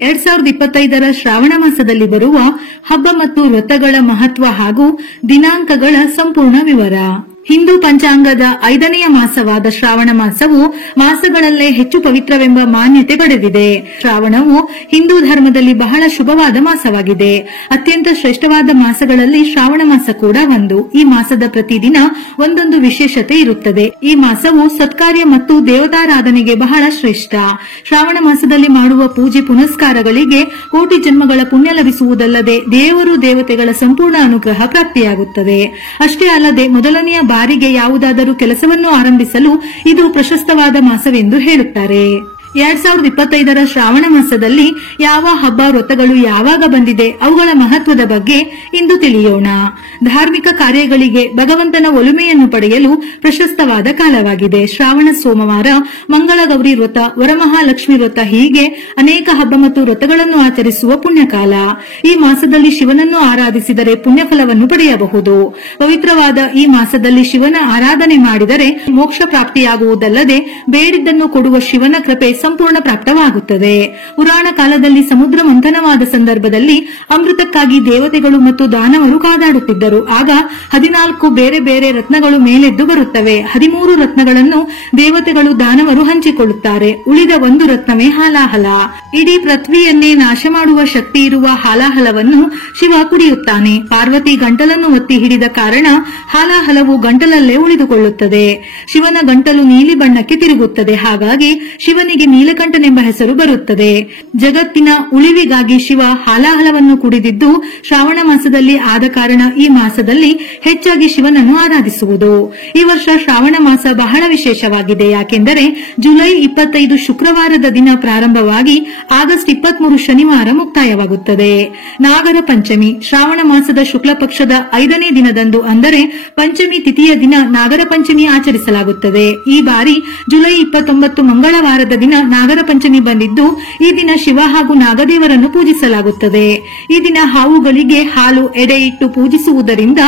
2025 ಶ್ರಾವಣ ಮಾಸದಲ್ಲಿ ಬರುವ ಹಬ್ಬ ಮತ್ತು ವ್ರತಗಳ ಮಹತ್ವ ಹಾಗೂ ದಿನಾಂಕಗಳ ಸಂಪೂರ್ಣ ವಿವರ. ಹಿಂದೂ ಪಂಚಾಂಗದ 5ನೆಯ ಮಾಸವಾದ ಶ್ರಾವಣ ಮಾಸವು ಮಾಸಗಳಲ್ಲೇ ಹೆಚ್ಚು ಪವಿತ್ರವೆಂಬ ಮಾನ್ಯತೆ ಪಡೆದಿದೆ. ಶ್ರಾವಣವು ಹಿಂದೂ ಧರ್ಮದಲ್ಲಿ ಬಹಳ ಶುಭವಾದ ಮಾಸವಾಗಿದೆ. ಅತ್ಯಂತ ಶ್ರೇಷ್ಠವಾದ ಮಾಸಗಳಲ್ಲಿ ಶ್ರಾವಣ ಮಾಸ ಕೂಡ ಒಂದು. ಈ ಮಾಸದ ಪ್ರತಿದಿನ ಒಂದೊಂದು ವಿಶೇಷತೆ ಇರುತ್ತದೆ. ಈ ಮಾಸವು ಸತ್ಕಾರ್ಯ ಮತ್ತು ದೇವತಾರಾಧನೆಗೆ ಬಹಳ ಶ್ರೇಷ್ಠ. ಶ್ರಾವಣ ಮಾಸದಲ್ಲಿ ಮಾಡುವ ಪೂಜೆ ಪುನಸ್ಕಾರಗಳಿಗೆ ಕೋಟಿ ಜನ್ಮಗಳ ಪುಣ್ಯ ಲಭಿಸುವುದಲ್ಲದೆ ದೇವರು ದೇವತೆಗಳ ಸಂಪೂರ್ಣ ಅನುಗ್ರಹ ಪ್ರಾಪ್ತಿಯಾಗುತ್ತದೆ. ಅಷ್ಟೇ ಅಲ್ಲದೆ ಮೊದಲನೆಯ ಬಾರಿಗೆ ಯಾವುದಾದರೂ ಕೆಲಸವನ್ನು ಆರಂಭಿಸಲು ಇದು ಪ್ರಶಸ್ತವಾದ ಮಾಸವೆಂದು ಹೇಳುತ್ತಾರೆ. 2025 ಶ್ರಾವಣ ಮಾಸದಲ್ಲಿ ಯಾವ ಹಬ್ಬ ವ್ರತಗಳು ಯಾವಾಗ ಬಂದಿದೆ, ಅವುಗಳ ಮಹತ್ವದ ಬಗ್ಗೆ ಇಂದು ತಿಳಿಯೋಣ. ಧಾರ್ಮಿಕ ಕಾರ್ಯಗಳಿಗೆ ಭಗವಂತನ ಒಲುಮೆಯನ್ನು ಪಡೆಯಲು ಪ್ರಶಸ್ತವಾದ ಕಾಲವಾಗಿದೆ. ಶ್ರಾವಣ ಸೋಮವಾರ, ಮಂಗಳಗೌರಿ ವ್ರತ, ವರಮಹಾಲಕ್ಷ್ಮಿ ವ್ರತ ಹೀಗೆ ಅನೇಕ ಹಬ್ಬ ಮತ್ತು ವ್ರತಗಳನ್ನು ಆಚರಿಸುವ ಪುಣ್ಯಕಾಲ. ಈ ಮಾಸದಲ್ಲಿ ಶಿವನನ್ನು ಆರಾಧಿಸಿದರೆ ಪುಣ್ಯಫಲವನ್ನು ಪಡೆಯಬಹುದು. ಪವಿತ್ರವಾದ ಈ ಮಾಸದಲ್ಲಿ ಶಿವನ ಆರಾಧನೆ ಮಾಡಿದರೆ ಮೋಕ್ಷ ಪ್ರಾಪ್ತಿಯಾಗುವುದಲ್ಲದೆ ಬೇಡಿದ್ದನ್ನು ಕೊಡುವ ಶಿವನ ಕೃಪೆ ಸಂಪೂರ್ಣ ಪ್ರಾಪ್ತವಾಗುತ್ತದೆ. ಪುರಾಣ ಕಾಲದಲ್ಲಿ ಸಮುದ್ರ ಮಂಥನವಾದ ಸಂದರ್ಭದಲ್ಲಿ ಅಮೃತಕ್ಕಾಗಿ ದೇವತೆಗಳು ಮತ್ತು ದಾನವರು ಕಾದಾಡುತ್ತಿದ್ದರು. ಆಗ 14 ಬೇರೆ ಬೇರೆ ರತ್ನಗಳು ಮೇಲೆದ್ದು ಬರುತ್ತವೆ. 13 ರತ್ನಗಳನ್ನು ದೇವತೆಗಳು ದಾನವರು ಹಂಚಿಕೊಳ್ಳುತ್ತಾರೆ. ಉಳಿದ ಒಂದು ರತ್ನವೇ ಹಾಲಾಹಲ. ಇಡೀ ಪೃಥ್ವಿಯನ್ನೇ ನಾಶ ಮಾಡುವ ಶಕ್ತಿ ಇರುವ ಹಾಲಾಹಲವನ್ನು ಶಿವ ಕುಡಿಯುತ್ತಾನೆ. ಪಾರ್ವತಿ ಗಂಟಲನ್ನು ಒತ್ತಿ ಹಿಡಿದ ಕಾರಣ ಹಾಲಾಹಲವು ಗಂಟಲಲ್ಲೇ ಉಳಿದುಕೊಳ್ಳುತ್ತದೆ. ಶಿವನ ಗಂಟಲು ನೀಲಿ ಬಣ್ಣಕ್ಕೆ ತಿರುಗುತ್ತದೆ. ಹಾಗಾಗಿ ಶಿವನಿಗೆ ನೀಲಕಂಠನೆಂಬ ಹೆಸರು ಬರುತ್ತದೆ. ಜಗತ್ತಿನ ಉಳಿವಿಗಾಗಿ ಶಿವ ಹಾಲಾಹಲವನ್ನು ಕುಡಿದಿದ್ದು ಶ್ರಾವಣ ಮಾಸದಲ್ಲಿ ಆದ ಕಾರಣ ಈ ಮಾಸದಲ್ಲಿ ಹೆಚ್ಚಾಗಿ ಶಿವನನ್ನು ಆರಾಧಿಸುವುದು. ಈ ವರ್ಷ ಶ್ರಾವಣ ಮಾಸ ಬಹಳ ವಿಶೇಷವಾಗಿದೆ. ಯಾಕೆಂದರೆ ಜುಲೈ 25 ಶುಕ್ರವಾರದ ದಿನ ಪ್ರಾರಂಭವಾಗಿ ಆಗಸ್ಟ್ 23 ಶನಿವಾರ ಮುಕ್ತಾಯವಾಗುತ್ತದೆ. ನಾಗರ ಪಂಚಮಿ ಶ್ರಾವಣ ಮಾಸದ ಶುಕ್ಲ ಪಕ್ಷದ 5ನೇ ದಿನದಂದು ಅಂದರೆ ಪಂಚಮಿ ತಿಥಿಯ ದಿನ ನಾಗರ ಪಂಚಮಿ ಆಚರಿಸಲಾಗುತ್ತದೆ. ಈ ಬಾರಿ ಜುಲೈ 29 ಮಂಗಳವಾರದ ದಿನ ನಾಗರ ಪಂಚಮಿ ಬಂದಿದ್ದು ಈ ದಿನ ಶಿವ ಹಾಗೂ ನಾಗದೇವರನ್ನು ಪೂಜಿಸಲಾಗುತ್ತದೆ. ಈ ದಿನ ಹಾವುಗಳಿಗೆ ಹಾಲು ಎಡೆ ಇಟ್ಟು ಪೂಜಿಸುವುದರಿಂದ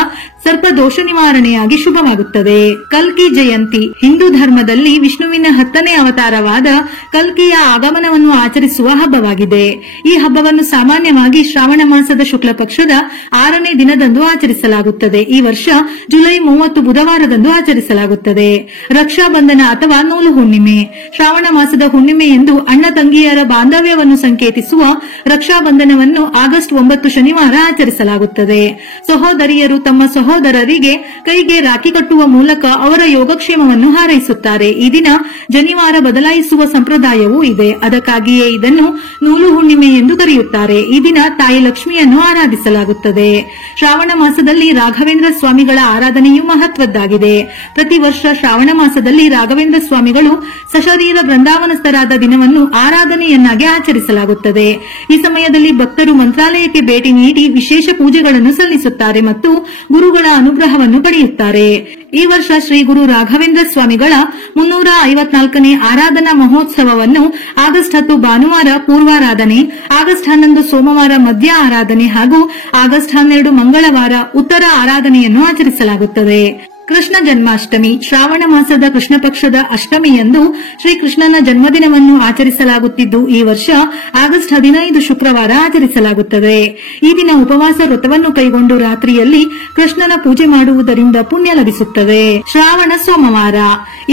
ಸರ್ಪ ದೋಷ ನಿವಾರಣೆಯಾಗಿ ಶುಭವಾಗುತ್ತದೆ. ಕಲ್ಕಿ ಜಯಂತಿ ಹಿಂದೂ ಧರ್ಮದಲ್ಲಿ ವಿಷ್ಣುವಿನ 10ನೇ ಅವತಾರವಾದ ಕಲ್ಕಿಯ ಆಗಮನವನ್ನು ಆಚರಿಸುವ ಹಬ್ಬವಾಗಿದೆ. ಈ ಹಬ್ಬವನ್ನು ಸಾಮಾನ್ಯವಾಗಿ ಶ್ರಾವಣ ಮಾಸದ ಶುಕ್ಲ ಪಕ್ಷದ 6ನೇ ದಿನದಂದು ಆಚರಿಸಲಾಗುತ್ತದೆ. ಈ ವರ್ಷ ಜುಲೈ 30 ಬುಧವಾರದಂದು ಆಚರಿಸಲಾಗುತ್ತದೆ. ರಕ್ಷಾ ಬಂಧನ ಅಥವಾ ನೂಲು ಹುಣ್ಣಿಮೆ ಶ್ರಾವಣ ಮಾಸದ ಹುಣ್ಣಿಮೆ ಎಂದು ಅಣ್ಣ ತಂಗಿಯರ ಬಾಂಧವ್ಯವನ್ನು ಸಂಕೇತಿಸುವ ರಕ್ಷಾ ಬಂಧನವನ್ನು ಆಗಸ್ಟ್ 9 ಶನಿವಾರ ಆಚರಿಸಲಾಗುತ್ತದೆ. ಸಹೋದರಿಯರು ತಮ್ಮ ಸಹೋದರರಿಗೆ ಕೈಗೆ ರಾಖಿ ಕಟ್ಟುವ ಮೂಲಕ ಅವರ ಯೋಗಕ್ಷೇಮವನ್ನು ಹಾರೈಸುತ್ತಾರೆ. ಈ ದಿನ ಜನಿವಾರ ಬದಲಾಯಿಸುವ ಸಂಪ್ರದಾಯವೂ ಇದೆ. ಅದಕ್ಕಾಗಿಯೇ ಇದನ್ನು ನೂಲು ಹುಣ್ಣಿಮೆ ಎಂದು ಕರೆಯುತ್ತಾರೆ. ಈ ದಿನ ತಾಯಿ ಲಕ್ಷ್ಮಿಯನ್ನು ಆರಾಧಿಸಲಾಗುತ್ತದೆ. ಶ್ರಾವಣ ಮಾಸದಲ್ಲಿ ರಾಘವೇಂದ್ರ ಸ್ವಾಮಿಗಳ ಆರಾಧನೆಯೂ ಮಹತ್ವದ್ದಾಗಿದೆ. ಪ್ರತಿ ವರ್ಷ ಶ್ರಾವಣ ಮಾಸದಲ್ಲಿ ರಾಘವೇಂದ್ರ ಸ್ವಾಮಿಗಳು ಸಶರೀರ ಬೃಂದಾವನಸ್ಥರಾದ ದಿನವನ್ನು ಆರಾಧನೆಯನ್ನಾಗಿ ಆಚರಿಸಲಾಗುತ್ತದೆ. ಈ ಸಮಯದಲ್ಲಿ ಭಕ್ತರು ಮಂತ್ರಾಲಯಕ್ಕೆ ಭೇಟಿ ನೀಡಿ ವಿಶೇಷ ಪೂಜೆಗಳನ್ನು ಸಲ್ಲಿಸುತ್ತಾರೆ ಮತ್ತು ಗುರುಗಳ ಅನುಗ್ರಹವನ್ನು ಪಡೆಯುತ್ತಾರೆ. ಈ ವರ್ಷ ಶ್ರೀ ಗುರು ರಾಘವೇಂದ್ರ ಸ್ವಾಮಿಗಳ 354ನೇ ಆರಾಧನಾ ಮಹೋತ್ಸವವನ್ನು ಆಗಸ್ಟ್ 10 ಭಾನುವಾರ ಪೂರ್ವಾರಾಧನೆ, ಆಗಸ್ಟ್ 11 ಸೋಮವಾರ ಮಧ್ಯ ಆರಾಧನೆ ಹಾಗೂ ಆಗಸ್ಟ್ 12 ಮಂಗಳವಾರ ಉತ್ತರ ಆರಾಧನೆಯನ್ನು ಆಚರಿಸಲಾಗುತ್ತದೆ. ಕೃಷ್ಣ ಜನ್ಮಾಷ್ಟಮಿ ಶ್ರಾವಣ ಮಾಸದ ಕೃಷ್ಣ ಪಕ್ಷದ ಅಷ್ಟಮಿಯಂದು ಶ್ರೀಕೃಷ್ಣನ ಜನ್ಮದಿನವನ್ನು ಆಚರಿಸಲಾಗುತ್ತಿದ್ದು ಈ ವರ್ಷ ಆಗಸ್ಟ್ 15 ಶುಕ್ರವಾರ ಆಚರಿಸಲಾಗುತ್ತದೆ. ಈ ದಿನ ಉಪವಾಸ ವ್ರತವನ್ನು ಕೈಗೊಂಡು ರಾತ್ರಿಯಲ್ಲಿ ಕೃಷ್ಣನ ಪೂಜೆ ಮಾಡುವುದರಿಂದ ಪುಣ್ಯ ಲಭಿಸುತ್ತದೆ. ಶ್ರಾವಣ ಸೋಮವಾರ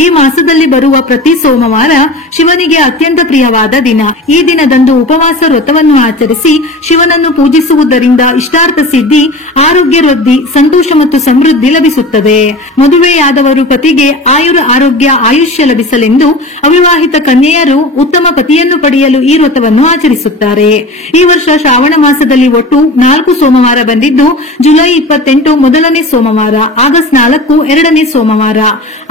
ಈ ಮಾಸದಲ್ಲಿ ಬರುವ ಪ್ರತಿ ಸೋಮವಾರ ಶಿವನಿಗೆ ಅತ್ಯಂತ ಪ್ರಿಯವಾದ ದಿನ. ಈ ದಿನದಂದು ಉಪವಾಸ ವ್ರತವನ್ನು ಆಚರಿಸಿ ಶಿವನನ್ನು ಪೂಜಿಸುವುದರಿಂದ ಇಷ್ಟಾರ್ಥ ಸಿದ್ಧಿ, ಆರೋಗ್ಯ ವೃದ್ಧಿ, ಸಂತೋಷ ಮತ್ತು ಸಮೃದ್ಧಿ ಲಭಿಸುತ್ತದೆ. ಮದುವೆಯಾದವರು ಪತಿಗೆ ಆರೋಗ್ಯ ಆಯುಷ್ಯ ಲಭಿಸಲೆಂದು, ಅವಿವಾಹಿತ ಕನ್ಯೆಯರು ಉತ್ತಮ ಪತಿಯನ್ನು ಪಡೆಯಲು ಈ ವ್ರತವನ್ನು ಆಚರಿಸುತ್ತಾರೆ. ಈ ವರ್ಷ ಶ್ರಾವಣ ಮಾಸದಲ್ಲಿ ಒಟ್ಟು 4 ಸೋಮವಾರ ಬಂದಿದ್ದು ಜುಲೈ 28 ಮೊದಲನೇ ಸೋಮವಾರ, ಆಗಸ್ಟ್ 4 ಎರಡನೇ ಸೋಮವಾರ,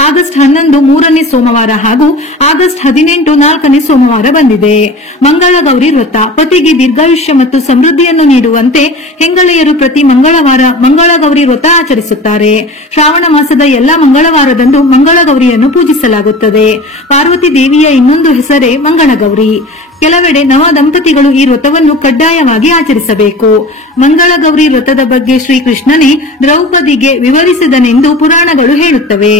ಆಗಸ್ಟ್ 11 3ನೇ ಸೋಮವಾರ ಹಾಗೂ ಆಗಸ್ಟ್ 18 4ನೇ ಸೋಮವಾರ ಬಂದಿದೆ. ಮಂಗಳ ಗೌರಿ ವ್ರತ ಪತಿಗೆ ದೀರ್ಘಾಯುಷ್ಯ ಮತ್ತು ಸಮೃದ್ಧಿಯನ್ನು ನೀಡುವಂತೆ ಹೆಂಗಳೆಯರು ಪ್ರತಿ ಮಂಗಳವಾರ ಮಂಗಳ ಗೌರಿ ವ್ರತ ಆಚರಿಸುತ್ತಾರೆ. ಶ್ರಾವಣ ಮಾಸದ ಎಲ್ಲಾ ಮಂಗಳವಾರದಂದು ಮಂಗಳಗೌರಿಯನ್ನು ಪೂಜಿಸಲಾಗುತ್ತದೆ. ಪಾರ್ವತಿ ದೇವಿಯ ಇನ್ನೊಂದು ಹೆಸರೇ ಮಂಗಳಗೌರಿ. ಕೆಲವೆಡೆ ನವ ದಂಪತಿಗಳು ಈ ವ್ರತವನ್ನು ಕಡ್ಡಾಯವಾಗಿ ಆಚರಿಸಬೇಕು. ಮಂಗಳಗೌರಿ ವ್ರತದ ಬಗ್ಗೆ ಶ್ರೀಕೃಷ್ಣನೇ ದ್ರೌಪದಿಗೆ ವಿವರಿಸಿದನೆಂದು ಪುರಾಣಗಳು ಹೇಳುತ್ತವೆ.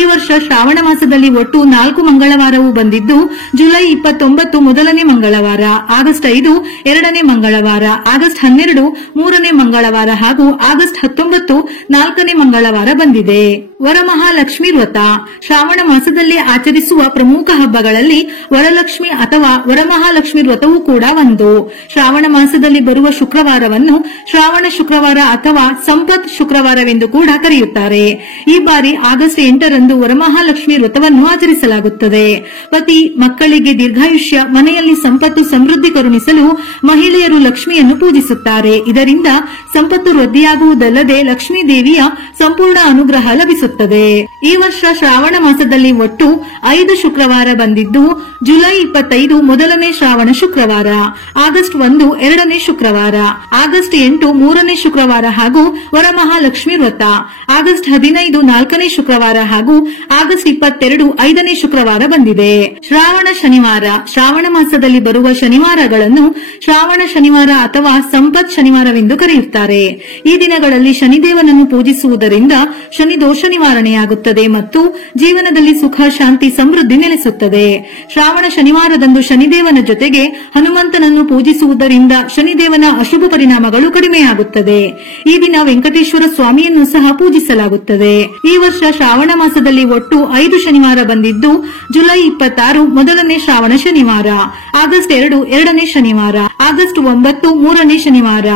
ಈ ವರ್ಷ ಶ್ರಾವಣ ಮಾಸದಲ್ಲಿ ಒಟ್ಟು 4 ಮಂಗಳವಾರವೂ ಬಂದಿದ್ದು, ಜುಲೈ 29 ಮೊದಲನೇ ಮಂಗಳವಾರ, ಆಗಸ್ಟ್ 5 ಎರಡನೇ ಮಂಗಳವಾರ, ಆಗಸ್ಟ್ 12 ಮೂರನೇ ಮಂಗಳವಾರ ಹಾಗೂ ಆಗಸ್ಟ್ 19 4ನೇ ಮಂಗಳವಾರ ಬಂದಿದೆ. ವರಮಹಾಲಕ್ಷ್ಮಿ ವ್ರತ ಶ್ರಾವಣ ಮಾಸದಲ್ಲಿ ಆಚರಿಸುವ ಪ್ರಮುಖ ಹಬ್ಬಗಳಲ್ಲಿ ವರಲಕ್ಷ್ಮಿ ಅಥವಾ ವರಮಹಾಲಕ್ಷ್ಮಿ ವ್ರತವೂ ಕೂಡ ಒಂದು. ಶ್ರಾವಣ ಮಾಸದಲ್ಲಿ ಬರುವ ಶುಕ್ರವಾರವನ್ನು ಶ್ರಾವಣ ಶುಕ್ರವಾರ ಅಥವಾ ಸಂಪತ್ ಶುಕ್ರವಾರವೆಂದು ಕೂಡ ಕರೆಯುತ್ತಾರೆ. ಈ ಬಾರಿ ಆಗಸ್ಟ್ 8ರಂದು ವರಮಹಾಲಕ್ಷ್ಮಿ ವ್ರತವನ್ನು ಆಚರಿಸಲಾಗುತ್ತದೆ. ಪತಿ ಮಕ್ಕಳಿಗೆ ದೀರ್ಘಾಯುಷ್ಯ, ಮನೆಯಲ್ಲಿ ಸಂಪತ್ತು ಸಮೃದ್ಧಿ ಕರುಣಿಸಲು ಮಹಿಳೆಯರು ಲಕ್ಷ್ಮಿಯನ್ನು ಪೂಜಿಸುತ್ತಾರೆ. ಇದರಿಂದ ಸಂಪತ್ತು ವೃದ್ಧಿಯಾಗುವುದಲ್ಲದೆ ಲಕ್ಷ್ಮೀ ದೇವಿಯ ಸಂಪೂರ್ಣ ಅನುಗ್ರಹ ಲಭಿಸುತ್ತದೆ. ಈ ವರ್ಷ ಶ್ರಾವಣ ಮಾಸದಲ್ಲಿ ಒಟ್ಟು 5 ಶುಕ್ರವಾರ ಬಂದಿದ್ದು, ಜುಲೈ 25 ಮೊದಲನೇ ಶ್ರಾವಣ ಶುಕ್ರವಾರ, ಆಗಸ್ಟ್ 1 ಎರಡನೇ ಶುಕ್ರವಾರ, ಆಗಸ್ಟ್ 8 ಮೂರನೇ ಶುಕ್ರವಾರ ಹಾಗೂ ವರಮಹಾಲಕ್ಷ್ಮಿ ವ್ರತ, ಆಗಸ್ಟ್ 15 4ನೇ ಶುಕ್ರವಾರ ಹಾಗೂ ಆಗಸ್ಟ್ 22 5ನೇ ಶುಕ್ರವಾರ ಬಂದಿದೆ. ಶ್ರಾವಣ ಶನಿವಾರ ಶ್ರಾವಣ ಮಾಸದಲ್ಲಿ ಬರುವ ಶನಿವಾರಗಳನ್ನು ಶ್ರಾವಣ ಶನಿವಾರ ಅಥವಾ ಸಂಪತ್ ಶನಿವಾರವೆಂದು ಕರೆಯುತ್ತಾರೆ. ಈ ದಿನಗಳಲ್ಲಿ ಶನಿದೇವನನ್ನು ಪೂಜಿಸುವುದರಿಂದ ಶನಿ ದೋಷ ನಿವಾರಣೆಯಾಗುತ್ತದೆ ಮತ್ತು ಜೀವನದಲ್ಲಿ ಸುಖ, ಶಾಂತಿ, ಸಮೃದ್ಧಿ ನೆಲೆಸುತ್ತದೆ. ಶ್ರಾವಣ ಶನಿವಾರದಂದು ಶನಿದೇವನ ಜೊತೆಗೆ ಹನುಮಂತನನ್ನು ಪೂಜಿಸುವುದರಿಂದ ಶನಿದೇವನ ಅಶುಭ ಪರಿಣಾಮಗಳು ಕಡಿಮೆಯಾಗುತ್ತದೆ. ಈ ದಿನ ವೆಂಕಟೇಶ್ವರ ಸ್ವಾಮಿಯನ್ನು ಸಹ ಪೂಜಿಸಲಾಗುತ್ತದೆ. ಈ ವರ್ಷ ಶ್ರಾವಣ ಮಾಸದಲ್ಲಿ ಒಟ್ಟು 5 ಶನಿವಾರ ಬಂದಿದ್ದು, ಜುಲೈ 26 ಮೊದಲನೇ ಶ್ರಾವಣ ಶನಿವಾರ, ಆಗಸ್ಟ್ 2 ಎರಡನೇ ಶನಿವಾರ, ಆಗಸ್ಟ್ 9 ಮೂರನೇ ಶನಿವಾರ,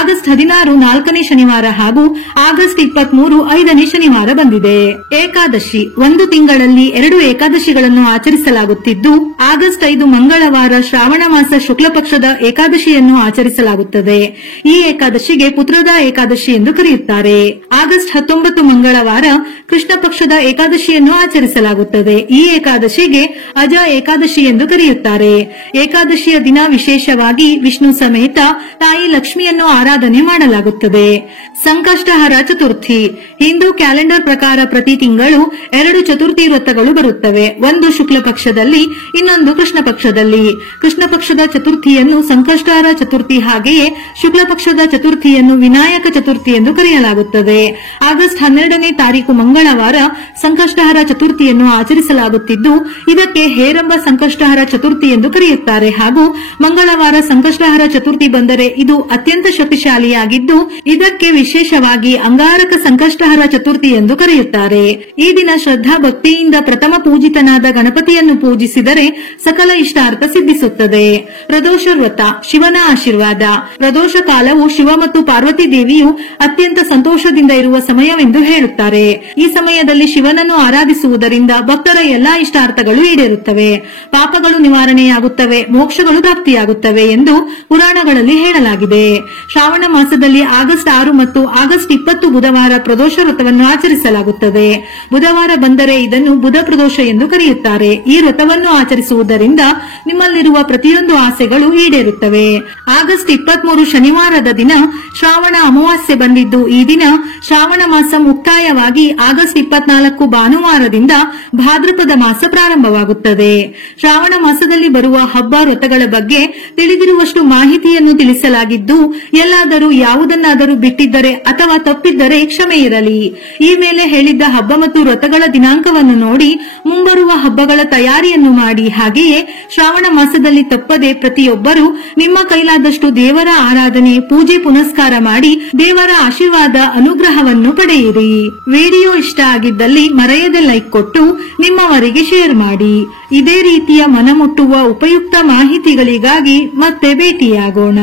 ಆಗಸ್ಟ್ 16 4ನೇ ಶನಿವಾರ ಹಾಗೂ ಆಗಸ್ಟ್ 23 5ನೇ ಶನಿವಾರ ಬಂದಿದೆ. ಏಕಾದಶಿ ಒಂದು ತಿಂಗಳಲ್ಲಿ 2 ಏಕಾದಶಿಗಳನ್ನು ಆಚರಿಸಲಾಗುತ್ತಿದ್ದು, ಆಗಸ್ಟ್ 5 ಮಂಗಳವಾರ ಶ್ರಾವಣ ಮಾಸ ಶುಕ್ಲ ಪಕ್ಷದ ಏಕಾದಶಿಯನ್ನು ಆಚರಿಸಲಾಗುತ್ತದೆ. ಈ ಏಕಾದಶಿಗೆ ಪುತ್ರದ ಏಕಾದಶಿ ಎಂದು ಕರೆಯುತ್ತಾರೆ. ಆಗಸ್ಟ್ 19 ಮಂಗಳವಾರ ಕೃಷ್ಣ ಪಕ್ಷದ ಏಕಾದಶಿಯನ್ನು ಆಚರಿಸಲಾಗುತ್ತದೆ. ಈ ಏಕಾದಶಿಗೆ ಅಜ ಏಕಾದಶಿ ಎಂದು ಕರೆಯುತ್ತಾರೆ. ಏಕಾದಶಿಯ ದಿನ ವಿಶೇಷವಾಗಿ ವಿಷ್ಣು ಸಮೇತ ತಾಯಿ ಲಕ್ಷ್ಮಿಯನ್ನು ಆರಾಧನೆ ಮಾಡಲಾಗುತ್ತದೆ. ಸಂಕಷ್ಟಹರ ಚತುರ್ಥಿ ಹಿಂದೂ ಕ್ಯಾಲೆಂಡರ್ ಪ್ರಕಾರ ಪ್ರತಿ ತಿಂಗಳು 2 ಚತುರ್ಥಿ ವ್ರತಗಳು ಬರುತ್ತವೆ. ಒಂದು ಶುಕ್ಲ ಪಕ್ಷದಲ್ಲಿ, ಇನ್ನೊಂದು ಕೃಷ್ಣ ಪಕ್ಷದಲ್ಲಿ. ಕೃಷ್ಣ ಪಕ್ಷದ ಚತುರ್ಥಿಯನ್ನು ಸಂಕಷ್ಟಹರ ಚತುರ್ಥಿ, ಹಾಗೆಯೇ ಶುಕ್ಲ ಪಕ್ಷದ ಚತುರ್ಥಿಯನ್ನು ವಿನಾಯಕ ಚತುರ್ಥಿ ಎಂದು ಕರೆಯಲಾಗುತ್ತದೆ. ಆಗಸ್ಟ್ 12ನೇ ತಾರೀಕು ಮಂಗಳವಾರ ಸಂಕಷ್ಟಹರ ಚತುರ್ಥಿಯನ್ನು ಆಚರಿಸಲಾಗುತ್ತಿದ್ದು, ಇದಕ್ಕೆ ಹೇರಂಬ ಸಂಕಷ್ಟಹರ ಚತುರ್ಥಿ ಎಂದು ಕರೆಯುತ್ತಾರೆ ಹಾಗೂ ಮಂಗಳವಾರ ಸಂಕಷ್ಟಹರ ಚತುರ್ಥಿ ಬಂದರೆ ಇದು ಅತ್ಯಂತ ಶಕ್ತಿಶಾಲಿಯಾಗಿದ್ದು, ಇದಕ್ಕೆ ವಿಶೇಷವಾಗಿ ಅಂಗಾರಕ ಸಂಕಷ್ಟಹರ ಚತುರ್ಥಿ ಎಂದು ಕರೆಯುತ್ತಾರೆ. ಈ ದಿನ ಶ್ರದ್ಧಾ ಭಕ್ತಿಯಿಂದ ಪ್ರಥಮ ಪೂಜಿತನಾದ ಗಣಪತಿಯನ್ನು ಪೂಜಿಸಿದರೆ ಸಕಲ ಇಷ್ಟಾರ್ಥ ಸಿದ್ಧಿಸುತ್ತದೆ. ಪ್ರದೋಷ ವ್ರತ ಶಿವನ ಆಶೀರ್ವಾದ ಪ್ರದೋಷ ಕಾಲವು ಶಿವ ಮತ್ತು ಪಾರ್ವತಿ ದೇವಿಯು ಅತ್ಯಂತ ಸಂತೋಷದಿಂದ ಇರುವ ಸಮಯವೆಂದು ಹೇಳುತ್ತಾರೆ. ಈ ಸಮಯದಲ್ಲಿ ಶಿವನನ್ನು ಆರಾಧಿಸುವುದರಿಂದ ಭಕ್ತರ ಎಲ್ಲಾ ಇಷ್ಟಾರ್ಥಗಳು ಈಡೇರುತ್ತವೆ, ಪಾಪಗಳು ನಿವಾರಣೆಯಾಗುತ್ತವೆ, ಮೋಕ್ಷಗಳು ಪ್ರಾಪ್ತಿಯಾಗುತ್ತವೆ ಎಂದು ಪುರಾಣಗಳಲ್ಲಿ ಹೇಳಲಾಗಿದೆ. ಶ್ರಾವಣ ಮಾಸದಲ್ಲಿ ಆಗಸ್ಟ್ 6 ಮತ್ತು ಆಗಸ್ಟ್ 20 ಬುಧವಾರ ಪ್ರದೋಷ ವ್ರತವನ್ನು ಆಚರಿಸಲಾಗುತ್ತದೆ. ಬುಧವಾರ ಬಂದರೆ ಇದನ್ನು ಬುಧ ಪ್ರದೋಷ ಎಂದು ಕರೆಯುತ್ತಾರೆ. ಈ ವ್ರತವನ್ನು ಆಚರಿಸುವುದರಿಂದ ನಿಮ್ಮಲ್ಲಿರುವ ಪ್ರತಿಯೊಂದು ಆಸೆಗಳು ಈಡೇರುತ್ತವೆ. ಆಗಸ್ಟ್ 23 ಶನಿವಾರದ ದಿನ ಶ್ರಾವಣ ಅಮಾವಾಸ್ಯೆ ಬಂದಿದ್ದು, ಈ ದಿನ ಶ್ರಾವಣ ಮಾಸ ಮುಕ್ತಾಯವಾಗಿ ಆಗಸ್ಟ್ 24 ಭಾನುವಾರದಿಂದ ಭಾದ್ರಪದ ಮಾಸ ಪ್ರಾರಂಭವಾಗುತ್ತದೆ. ಶ್ರಾವಣ ಮಾಸದಲ್ಲಿ ಬರುವ ಹಬ್ಬ ವ್ರತಗಳ ಬಗ್ಗೆ ತಿಳಿದಿರುವಷ್ಟು ಮಾಹಿತಿಯನ್ನು ತಿಳಿಸಲಾಗಿದ್ದು, ಎಲ್ಲಾದರೂ ಯಾವುದನ್ನಾದರೂ ಬಿಟ್ಟಿದ್ದರೆ ಅಥವಾ ತಪ್ಪಿದ್ದರೆ ಕ್ಷಮೆ ಇರಲಿ. ಈ ಮೇಲೆ ಹೇಳಿದ್ದ ಹಬ್ಬ ಮತ್ತು ವ್ರತಗಳ ದಿನಾಂಕವನ್ನು ನೋಡಿ ಮುಂಬರುವ ಹಬ್ಬಗಳ ತಯಾರಿಯನ್ನು ಮಾಡಿ. ಹಾಗೆಯೇ ಶ್ರಾವಣ ಮಾಸದಲ್ಲಿ ತಪ್ಪದೆ ಪ್ರತಿಯೊಬ್ಬರು ನಿಮ್ಮ ಕೈಲಾದಷ್ಟು ದೇವರ ಆರಾಧನೆ, ಪೂಜೆ, ಪುನಸ್ಕಾರ ಮಾಡಿ ದೇವರ ಆಶೀರ್ವಾದ, ಅನುಗ್ರಹವನ್ನು ಪಡೆಯಿರಿ. ವಿಡಿಯೋ ಇಷ್ಟ ಆಗಿದ್ದಲ್ಲಿ ಮರೆಯದೆ ಲೈಕ್ ಕೊಟ್ಟು ನಿಮ್ಮವರಿಗೆ ಶೇರ್ ಮಾಡಿ. ಇದೇ ರೀತಿಯ ಮನಮುಟ್ಟುವ ಉಪಯುಕ್ತ ಮಾಹಿತಿಗಳಿಗಾಗಿ ಮತ್ತೆ ಭೇಟಿಯಾಗೋಣ.